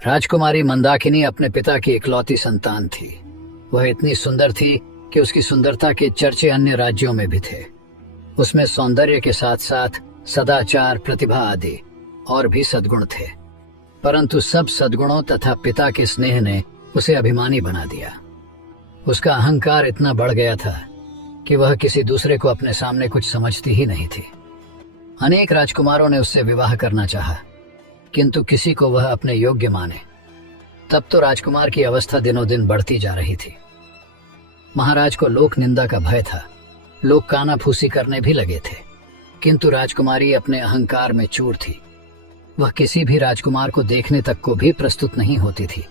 राजकुमारी मंदाकिनी अपने पिता की इकलौती संतान थी। वह इतनी सुंदर थी कि उसकी सुंदरता के चर्चे अन्य राज्यों में भी थे। उसमें सौंदर्य के साथ साथ सदाचार, प्रतिभा आदि और भी सद्गुण थे, परंतु सब सद्गुणों तथा पिता के स्नेह ने उसे अभिमानी बना दिया। उसका अहंकार इतना बढ़ गया था कि वह किसी दूसरे को अपने सामने कुछ समझती ही नहीं थी। अनेक राजकुमारों ने उससे विवाह करना चाहा, किंतु किसी को वह अपने योग्य माने। तब तो राजकुमार की अवस्था दिनों दिन बढ़ती जा रही थी। महाराज को लोक निंदा का भय था, लोग कानाफूसी करने भी लगे थे, किंतु राजकुमारी अपने अहंकार में चूर थी। वह किसी भी राजकुमार को देखने तक को भी प्रस्तुत नहीं होती थी।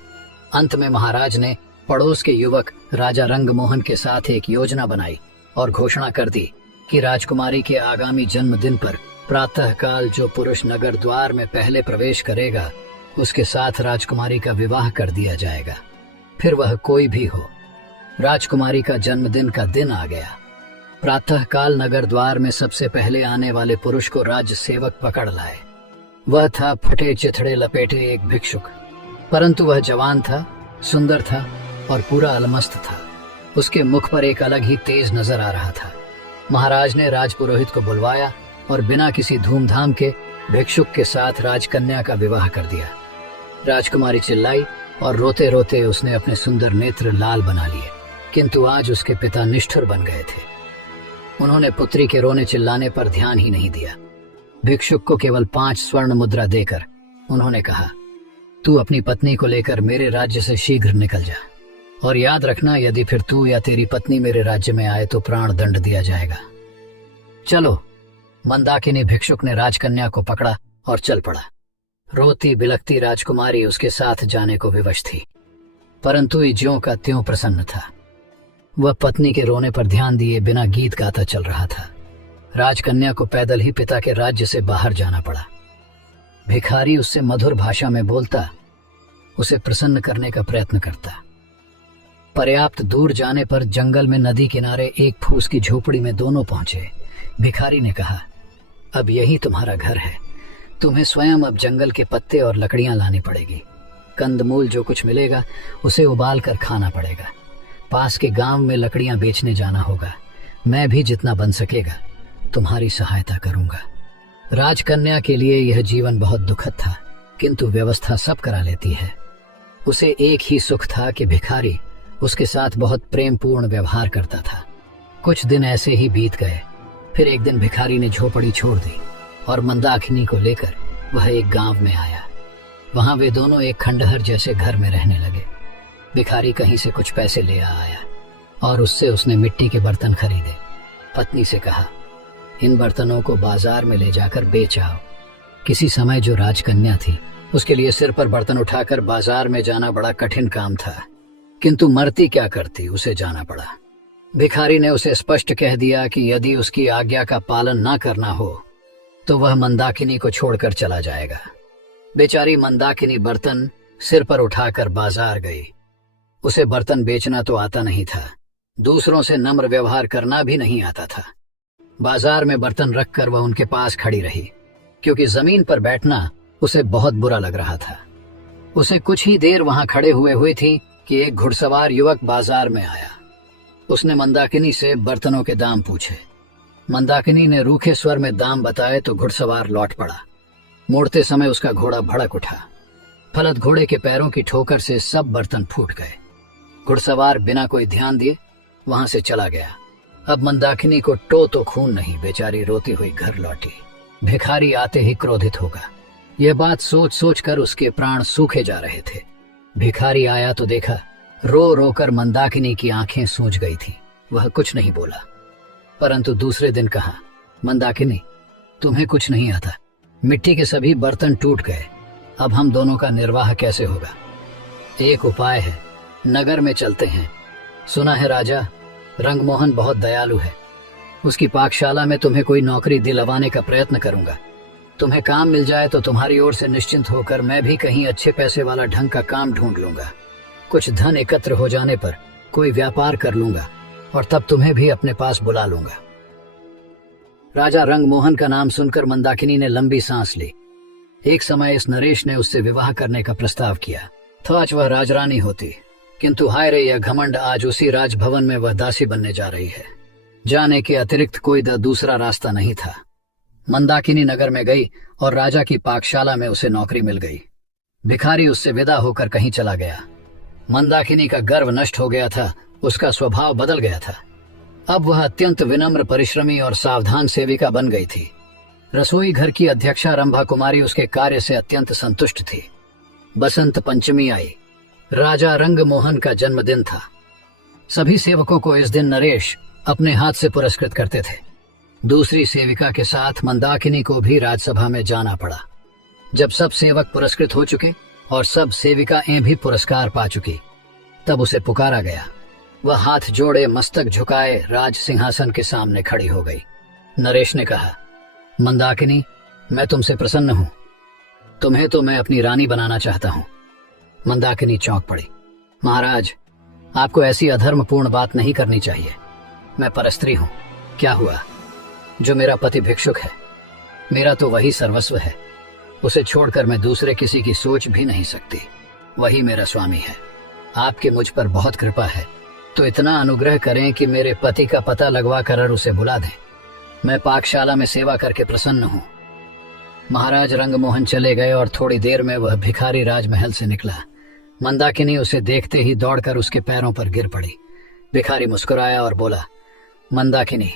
अंत में महाराज ने पड़ोस के युवक राजा रंगमोहन के साथ एक योजना बनाई और घोषणा कर दी कि राजकुमारी के आगामी जन्मदिन पर प्रातःकाल जो पुरुष नगर द्वार में पहले प्रवेश करेगा उसके साथ राजकुमारी का विवाह कर दिया जाएगा, फिर वह कोई भी हो। राजकुमारी का जन्मदिन का दिन आ गया। प्रातःकाल नगर द्वार में सबसे पहले आने वाले पुरुष को राज्य सेवक पकड़ लाए। वह था फटे चिथड़े लपेटे एक भिक्षुक, परंतु वह जवान था, सुंदर था और पूरा अलमस्त था। उसके मुख पर एक अलग ही तेज नजर आ रहा था। महाराज ने राजपुरोहित को बुलवाया और बिना किसी धूमधाम के भिक्षुक के साथ राजकन्या का विवाह कर दिया। राजकुमारी चिल्लाई और रोते रोते उसने अपने सुंदर नेत्र लाल बना लिए, किंतु आज उसके पिता निष्ठुर बन गए थे। उन्होंने पुत्री के रोने चिल्लाने पर ध्यान ही नहीं दिया। भिक्षुक को केवल 5 स्वर्ण मुद्रा देकर उन्होंने कहा, तू अपनी पत्नी को लेकर मेरे राज्य से शीघ्र निकल जा, और याद रखना यदि फिर तू या तेरी पत्नी मेरे राज्य में आए तो प्राण दंड दिया जाएगा। चलो। मंदाकिनी भिक्षुक ने राजकन्या को पकड़ा और चल पड़ा। रोती बिलखती राजकुमारी उसके साथ जाने को विवश थी, परंतु ज्यों का त्यों प्रसन्न था। वह पत्नी के रोने पर ध्यान दिए बिना गीत गाता चल रहा था। राजकन्या को पैदल ही पिता के राज्य से बाहर जाना पड़ा। भिखारी उससे मधुर भाषा में बोलता, उसे प्रसन्न करने का प्रयत्न करता। पर्याप्त दूर जाने पर जंगल में नदी किनारे एक फूस की झोपड़ी में दोनों पहुंचे। भिखारी ने कहा, अब यही तुम्हारा घर है। तुम्हें स्वयं अब जंगल के पत्ते और लकड़ियां लानी पड़ेगी। कंदमूल जो कुछ मिलेगा उसे उबाल कर खाना पड़ेगा। पास के गांव में लकड़ियां बेचने जाना होगा। मैं भी जितना बन सकेगा तुम्हारी सहायता करूंगा। राजकन्या के लिए यह जीवन बहुत दुखद था, किंतु व्यवस्था सब करा लेती है। उसे एक ही सुख था कि भिखारी उसके साथ बहुत प्रेमपूर्ण व्यवहार करता था। कुछ दिन ऐसे ही बीत गए। फिर एक दिन भिखारी ने झोपड़ी छोड़ दी और मंदाकिनी को लेकर वह एक गांव में आया। वहां वे दोनों एक खंडहर जैसे घर में रहने लगे। भिखारी कहीं से कुछ पैसे ले आया और उससे उसने मिट्टी के बर्तन खरीदे। पत्नी से कहा, इन बर्तनों को बाजार में ले जाकर बेच आओ। किसी समय जो राजकन्या थी उसके लिए सिर पर बर्तन उठाकर बाजार में जाना बड़ा कठिन काम था, किंतु मरती क्या करती, उसे जाना पड़ा। भिखारी ने उसे स्पष्ट कह दिया कि यदि उसकी आज्ञा का पालन न करना हो तो वह मंदाकिनी को छोड़कर चला जाएगा। बेचारी मंदाकिनी बर्तन सिर पर उठाकर बाजार गई। उसे बर्तन बेचना तो आता नहीं था, दूसरों से नम्र व्यवहार करना भी नहीं आता था। बाजार में बर्तन रखकर वह उनके पास खड़ी रही, क्योंकि जमीन पर बैठना उसे बहुत बुरा लग रहा था। उसे कुछ ही देर वहां खड़े हुए थी कि एक घुड़सवार युवक बाजार में आया। उसने मंदाकिनी से बर्तनों के दाम पूछे। मंदाकिनी ने रूखे स्वर में दाम बताए तो घुड़सवार लौट पड़ा। मुड़ते समय उसका घोड़ा भड़क उठा। फलत घोड़े के पैरों की ठोकर से सब बर्तन फूट गए। घुड़सवार बिना कोई ध्यान दिए वहां से चला गया। अब मंदाकिनी को तो खून नहीं, बेचारी रोती हुई घर लौटी। भिखारी आते ही क्रोधित होगा, यह बात सोच सोच कर उसके प्राण सूखे जा रहे थे। भिखारी आया तो देखा रो रो कर मंदाकिनी की आंखें सूज गई थी। वह कुछ नहीं बोला, परंतु दूसरे दिन कहा, मंदाकिनी तुम्हें कुछ नहीं आता, मिट्टी के सभी बर्तन टूट गए, अब हम दोनों का निर्वाह कैसे होगा? एक उपाय है, नगर में चलते हैं। सुना है राजा रंगमोहन बहुत दयालु है। उसकी पाकशाला में तुम्हें कोई नौकरी दिलवाने का प्रयत्न करूंगा। तुम्हें काम मिल जाए तो तुम्हारी ओर से निश्चिंत होकर मैं भी कहीं अच्छे पैसे वाला ढंग का काम ढूंढ लूंगा। कुछ धन एकत्र हो जाने पर कोई व्यापार कर लूंगा और तब तुम्हें भी अपने पास बुला लूंगा। राजा रंगमोहन का नाम सुनकर मंदाकिनी ने लंबी सांस ली। एक समय इस नरेश ने उससे विवाह करने का प्रस्ताव किया था। आज वह राजरानी होती, किंतु हाय रे यह घमंड, आज उसी राजभवन में वह दासी बनने जा रही है। जाने के अतिरिक्त कोई दूसरा रास्ता नहीं था। मंदाकिनी नगर में गई और राजा की पाकशाला में उसे नौकरी मिल गई। भिखारी उससे विदा होकर कहीं चला गया। मंदाकिनी का गर्व नष्ट हो गया था, उसका स्वभाव बदल गया था। अब वह अत्यंत विनम्र, परिश्रमी और सावधान सेविका बन गई थी। रसोई घर की अध्यक्षा रंभा कुमारी उसके कार्य से अत्यंत संतुष्ट थी। बसंत पंचमी आई। राजा रंगमोहन का जन्मदिन था। सभी सेवकों को इस दिन नरेश अपने हाथ से पुरस्कृत करते थे। दूसरी सेविका के साथ मंदाकिनी को भी राजसभा में जाना पड़ा। जब सब सेवक पुरस्कृत हो चुके और सब सेविकाएं भी पुरस्कार पा चुकी, तब उसे पुकारा गया। वह हाथ जोड़े, मस्तक झुकाए राज सिंहासन के सामने खड़ी हो गई। नरेश ने कहा, मंदाकिनी, मैं तुमसे प्रसन्न हूं। तुम्हें तो मैं अपनी रानी बनाना चाहता हूं। मंदाकिनी चौंक पड़ी। महाराज, आपको ऐसी अधर्मपूर्ण बात नहीं करनी चाहिए। मैं परस्त्री हूं। क्या हुआ? जो मेरा पति भिक्षुक है, मेरा तो वही सर्वस्व है। उसे छोड़कर मैं दूसरे किसी की सोच भी नहीं सकती। वही मेरा स्वामी है। आपके मुझ पर बहुत कृपा है, तो इतना अनुग्रह करें कि मेरे पति का पता लगवा कर उसे बुला दें। मैं पाकशाला में सेवा करके प्रसन्न हूं। महाराज रंगमोहन चले गए और थोड़ी देर में वह भिखारी राजमहल से निकला। मंदाकिनी उसे देखते ही दौड़कर उसके पैरों पर गिर पड़ी। भिखारी मुस्कुराया और बोला, मंदाकिनी,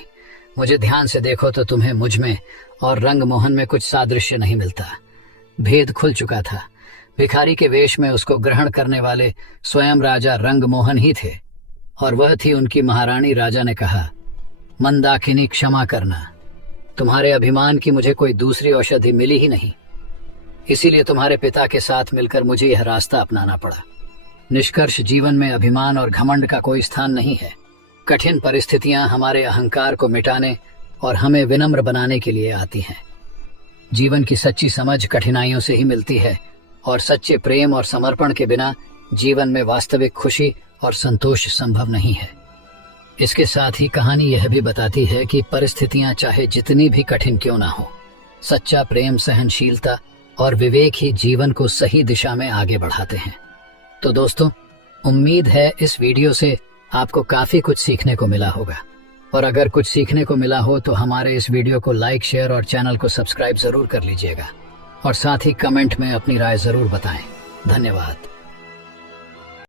मुझे ध्यान से देखो तो तुम्हें मुझ में और रंगमोहन में कुछ सादृश्य नहीं मिलता। भेद खुल चुका था। भिखारी के वेश में उसको ग्रहण करने वाले स्वयं राजा रंगमोहन ही थे, और वह थी उनकी महारानी। राजा ने कहा, मंदाकिनी, क्षमा करना, तुम्हारे अभिमान की मुझे कोई दूसरी औषधि मिली ही नहीं, इसीलिए तुम्हारे पिता के साथ मिलकर मुझे यह रास्ता अपनाना पड़ा। निष्कर्ष जीवन में अभिमान और घमंड का कोई स्थान नहीं है। कठिन परिस्थितियां हमारे अहंकार को मिटाने और हमें विनम्र बनाने के लिए आती हैं। जीवन की सच्ची समझ कठिनाइयों से ही मिलती है, और सच्चे प्रेम और समर्पण के बिना जीवन में वास्तविक खुशी और संतोष संभव नहीं है। इसके साथ ही कहानी यह भी बताती है कि परिस्थितियां चाहे जितनी भी कठिन क्यों ना हो, सच्चा प्रेम, सहनशीलता और विवेक ही जीवन को सही दिशा में आगे बढ़ाते हैं। तो दोस्तों, उम्मीद है इस वीडियो से आपको काफी कुछ सीखने को मिला होगा, और अगर कुछ सीखने को मिला हो तो हमारे इस वीडियो को लाइक, शेयर और चैनल को सब्सक्राइब जरूर कर लीजिएगा, और साथ ही कमेंट में अपनी राय जरूर बताएं। धन्यवाद।